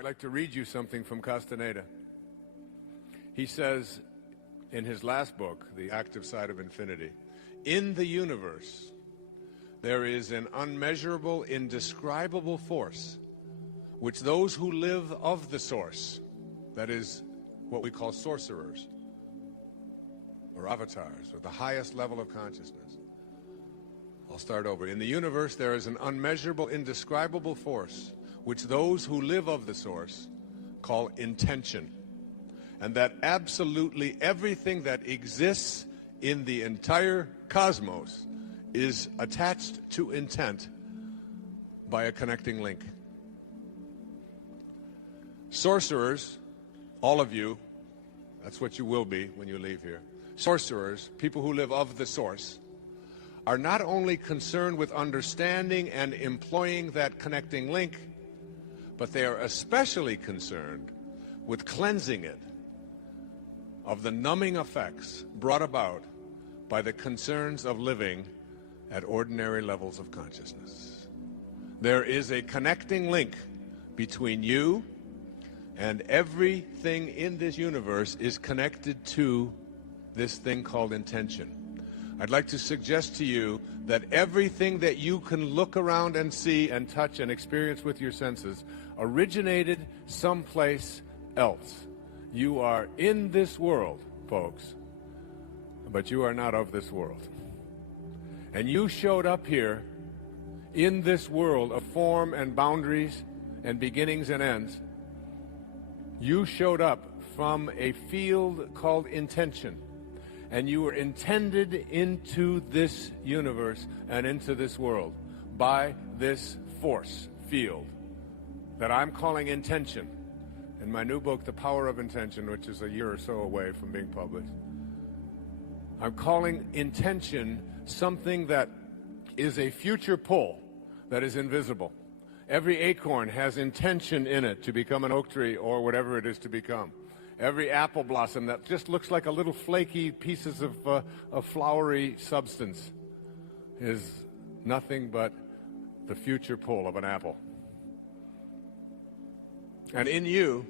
I'd like to read you something from Castaneda. He says in his last book, The Active Side of Infinity, in the universe, there is an unmeasurable, indescribable force which those who live of the source, that is what we call sorcerers or avatars, or the highest level of consciousness. I'll start over. In the universe, there is an unmeasurable, indescribable force which those who live of the source call intention. And that absolutely everything that exists in the entire cosmos is attached to intent by a connecting link. Sorcerers, all of you, that's what you will be when you leave here. Sorcerers, people who live of the source, are not only concerned with understanding and employing that connecting link, but they are especially concerned with cleansing it of the numbing effects brought about by the concerns of living at ordinary levels of consciousness. There is a connecting link between you and everything in this universe is connected to this thing called intention. I'd like to suggest to you that everything that you can look around and see and touch and experience with your senses originated someplace else. You are in this world, folks, but you are not of this world. And you showed up here in this world of form and boundaries and beginnings and ends. You showed up from a field called intention. And you were intended into this universe and into this world by this force field that I'm calling intention. In my new book, The Power of Intention, which is a year or so away from being published, I'm calling intention something that is a future pull that is invisible. Every acorn has intention in it to become an oak tree or whatever it is to become. Every apple blossom that just looks like a little flaky pieces of flowery substance is nothing but the future pull of an apple. And in you,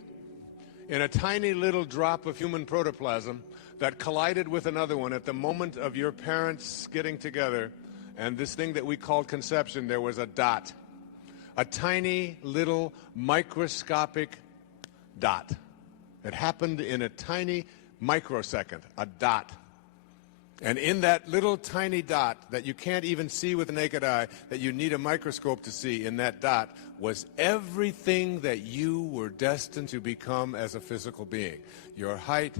in a tiny little drop of human protoplasm that collided with another one at the moment of your parents getting together, and this thing that we called conception, there was a dot. A tiny little microscopic dot. It happened in a tiny microsecond, a dot. And in that little tiny dot that you can't even see with the naked eye, that you need a microscope to see, in that dot was everything that you were destined to become as a physical being. Your height,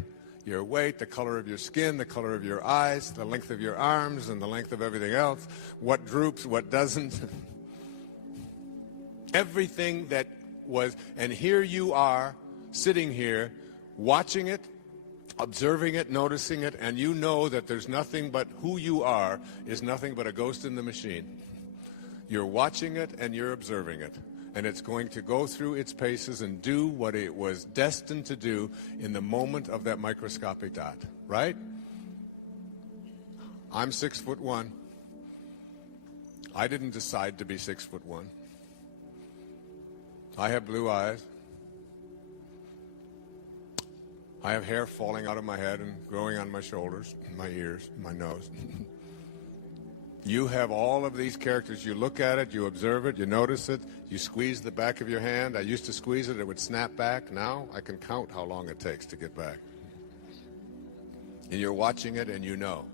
your weight, the color of your skin, the color of your eyes, the length of your arms, and the length of everything else, what droops, what doesn't. Everything that was, and here you are, sitting here, watching it, observing it, noticing it, and you know that there's nothing but who you are is nothing but a ghost in the machine. You're watching it and you're observing it, and it's going to go through its paces and do what it was destined to do in the moment of that microscopic dot, right? I'm 6'1". I didn't decide to be 6'1". I have blue eyes. I have hair falling out of my head and growing on my shoulders, my ears, my nose. You have all of these characters. You look at it, you observe it, you notice it, you squeeze the back of your hand. I used to squeeze it, it would snap back. Now I can count how long it takes to get back. And you're watching it and you know.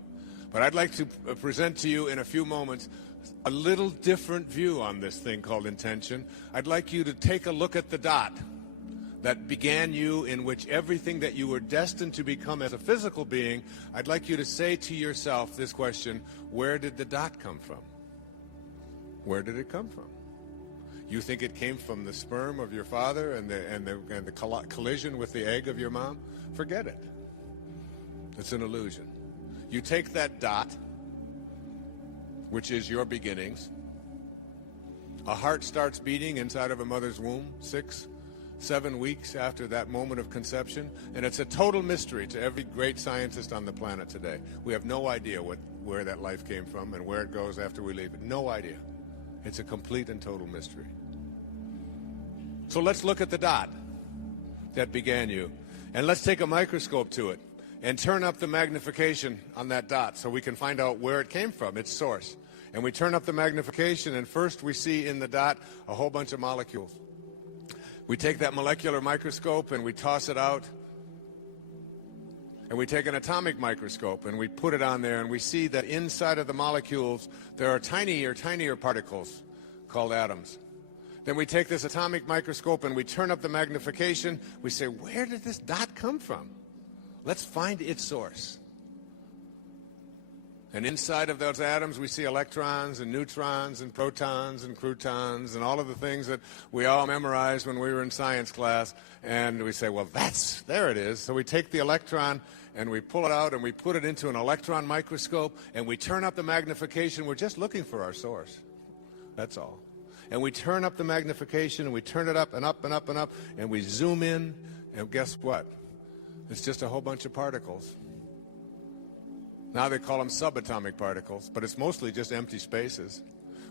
But I'd like to present to you in a few moments a little different view on this thing called intention. I'd like you to take a look at the dot that began you, in which everything that you were destined to become as a physical being. I'd like you to say to yourself this question: where did the dot come from? Where did it come from? You think it came from the sperm of your father and the collision with the egg of your mom? Forget it. It's an illusion. You take that dot, which is your beginnings. A heart starts beating inside of a mother's womb 6-7 weeks after that moment of conception, and it's a total mystery to every great scientist on the planet today. We have no idea where that life came from and where it goes after we leave it. No idea. It's a complete and total mystery. So let's look at the dot that began you. And let's take a microscope to it and turn up the magnification on that dot so we can find out where it came from, its source. And we turn up the magnification, and first we see in the dot a whole bunch of molecules. We take that molecular microscope and we toss it out. And we take an atomic microscope and we put it on there, and we see that inside of the molecules there are tinier particles called atoms. Then we take this atomic microscope and we turn up the magnification. We say, where did this dot come from? Let's find its source. And inside of those atoms we see electrons and neutrons and protons and croutons and all of the things that we all memorized when we were in science class. And we say, well, there it is. So we take the electron and we pull it out and we put it into an electron microscope and we turn up the magnification. We're just looking for our source. That's all. And we turn up the magnification and we turn it up and up and up and up, and we zoom in, and guess what? It's just a whole bunch of particles. Now they call them subatomic particles, but it's mostly just empty spaces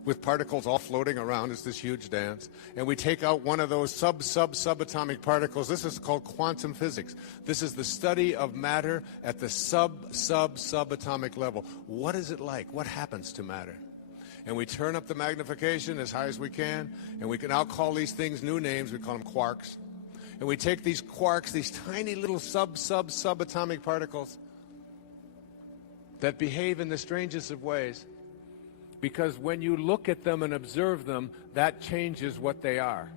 with particles all floating around. It's this huge dance. And we take out one of those subatomic particles. This is called quantum physics. This is the study of matter at the subatomic level. What is it like? What happens to matter? And we turn up the magnification as high as we can, and we can now call these things new names. We call them quarks. And we take these quarks, these tiny little subatomic particles that behave in the strangest of ways, because when you look at them and observe them, that changes what they are.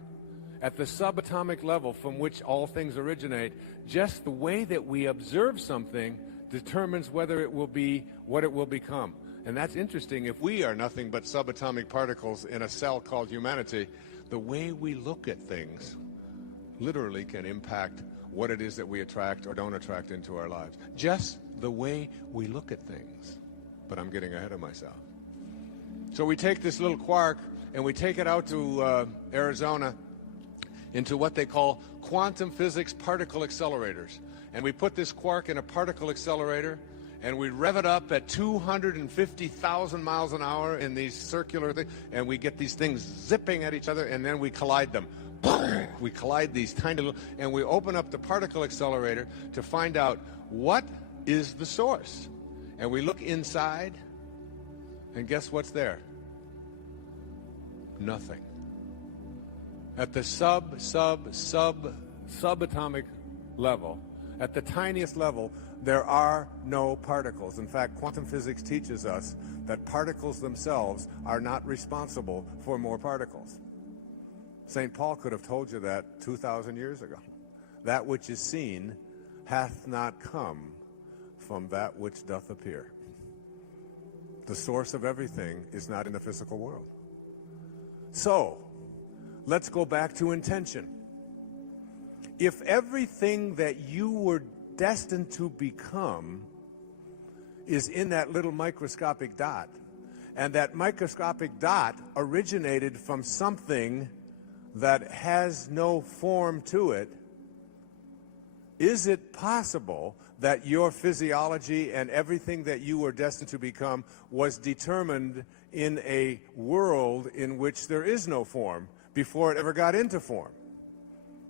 At the subatomic level from which all things originate, just the way that we observe something determines whether it will be what it will become. And that's interesting. If we are nothing but subatomic particles in a cell called humanity, the way we look at things literally can impact what it is that we attract or don't attract into our lives. Just the way we look at things. But I'm getting ahead of myself. So we take this little quark and we take it out to Arizona into what they call quantum physics particle accelerators. And we put this quark in a particle accelerator, and we rev it up at 250,000 miles an hour in these circular things, and we get these things zipping at each other, and then we collide them. We collide these tiny little, and we open up the particle accelerator to find out what is the source. And we look inside, and guess what's there? Nothing. At the subatomic level, at the tiniest level, there are no particles. In fact, quantum physics teaches us that particles themselves are not responsible for more particles. St. Paul could have told you that 2,000 years ago. That which is seen hath not come from that which doth appear. The source of everything is not in the physical world. So, let's go back to intention. If everything that you were destined to become is in that little microscopic dot, and that microscopic dot originated from something that has no form to it, is it possible that your physiology and everything that you were destined to become was determined in a world in which there is no form before it ever got into form?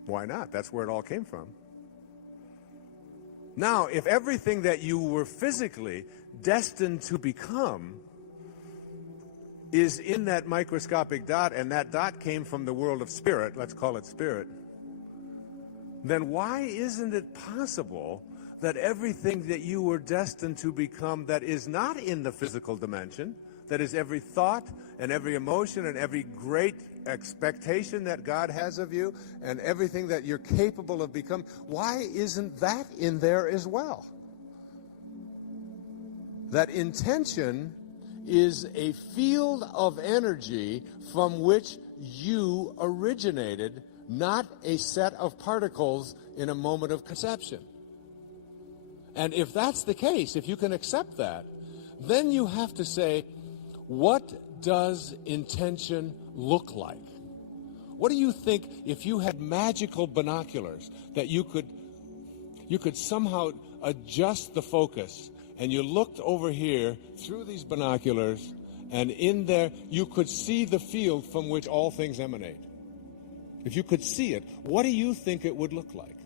Why not? That's where it all came from. Now, if everything that you were physically destined to become is in that microscopic dot, and that dot came from the world of spirit, let's call it spirit, then why isn't it possible that everything that you were destined to become that is not in the physical dimension, that is every thought and every emotion and every great expectation that God has of you and everything that you're capable of becoming, why isn't that in there as well? That intention is a field of energy from which you originated, not a set of particles in a moment of conception. And if that's the case, if you can accept that, then you have to say, what does intention look like? What do you think if you had magical binoculars that you could somehow adjust the focus, and you looked over here through these binoculars, and in there you could see the field from which all things emanate? if you could see it, what do you think it would look like?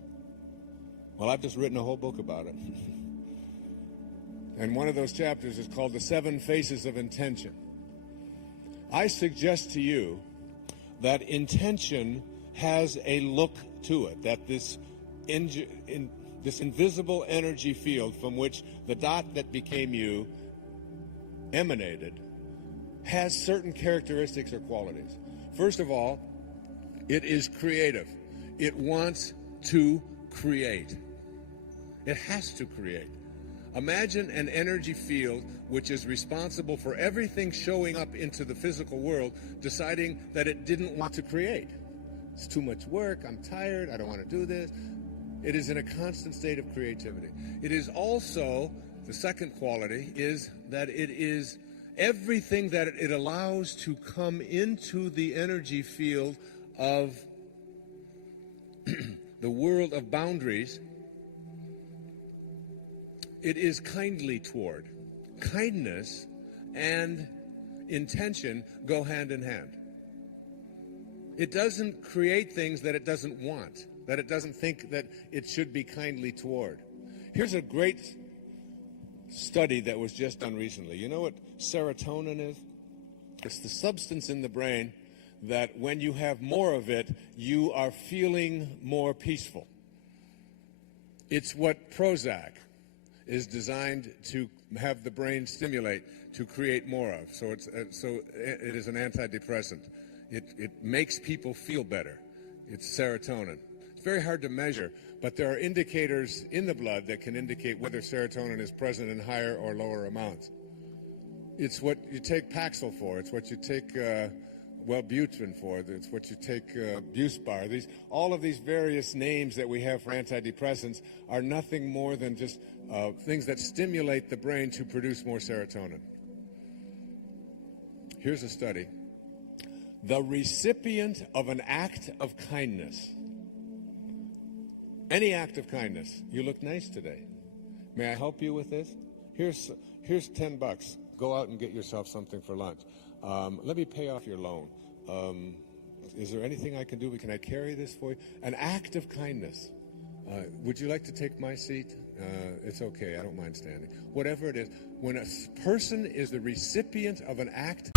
Well, I've just written a whole book about it. And one of those chapters is called The 7 Faces of Intention. I suggest to you that intention has a look to it, that this invisible energy field from which the dot that became you emanated has certain characteristics or qualities. First of all, it is creative. It wants to create. It has to create. Imagine an energy field which is responsible for everything showing up into the physical world, deciding that it didn't want to create. It's too much work, I'm tired, I don't want to do this. It is in a constant state of creativity. It is also, the second quality is that it is everything that it allows to come into the energy field of the world of boundaries. It is kindly toward. Kindness and intention go hand in hand. It doesn't create things that it doesn't want, that it doesn't think that it should be kindly toward. Here's a great study that was just done recently. You know what serotonin is? It's the substance in the brain that when you have more of it, you are feeling more peaceful. It's what Prozac is designed to have the brain stimulate to create more of. So it is an antidepressant. It makes people feel better. It's serotonin. It's very hard to measure, but there are indicators in the blood that can indicate whether serotonin is present in higher or lower amounts. It's what you take Paxil for. It's what you take Wellbutrin for. It's what you take Buspar. All of these various names that we have for antidepressants are nothing more than just things that stimulate the brain to produce more serotonin. Here's a study. The recipient of an act of kindness, any act of kindness, you look nice today. May I help you with this? Here's $10. Go out and get yourself something for lunch. Let me pay off your loan. Is there anything I can do? Can I carry this for you? An act of kindness. Would you like to take my seat? It's okay. I don't mind standing. Whatever it is. When a person is the recipient of an act...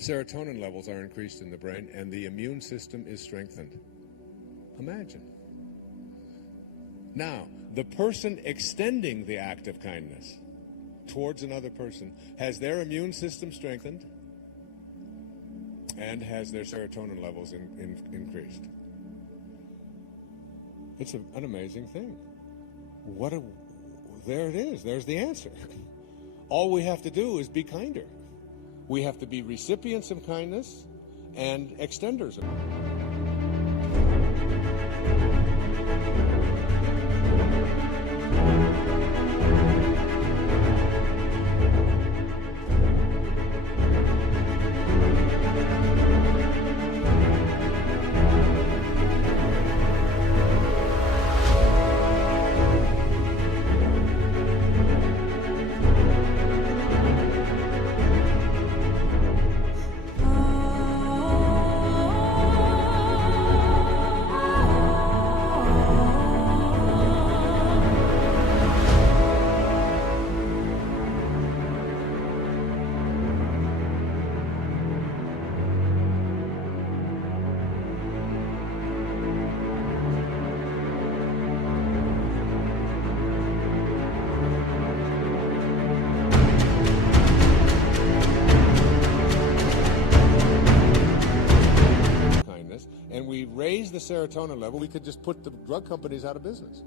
serotonin levels are increased in the brain and the immune system is strengthened. Imagine. Now, the person extending the act of kindness towards another person has their immune system strengthened and has their serotonin levels increased. It's an amazing thing. There it is. There's the answer. All we have to do is be kinder. We have to be recipients of kindness and extenders of it. raise the serotonin level, we could just put the drug companies out of business.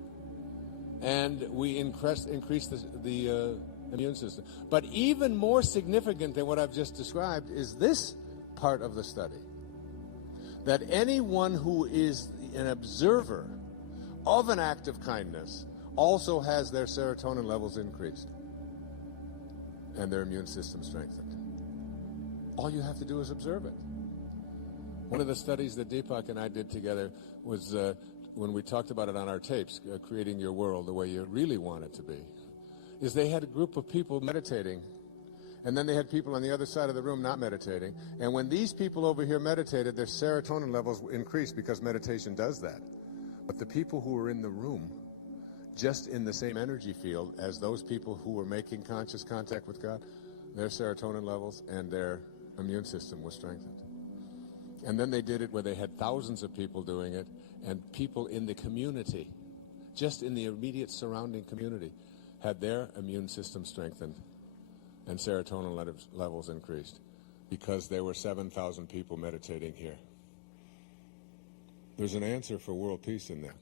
And we increase the immune system. But even more significant than what I've just described is this part of the study, that anyone who is an observer of an act of kindness also has their serotonin levels increased and their immune system strengthened. All you have to do is observe it. One of the studies that Deepak and I did together was when we talked about it on our tapes, creating your world the way you really want it to be, is they had a group of people meditating, and then they had people on the other side of the room not meditating. And when these people over here meditated, their serotonin levels increased because meditation does that. But the people who were in the room, just in the same energy field as those people who were making conscious contact with God, their serotonin levels and their immune system was strengthened. And then they did it where they had thousands of people doing it, and people in the community, just in the immediate surrounding community, had their immune system strengthened and serotonin levels increased because there were 7,000 people meditating here. There's an answer for world peace in there.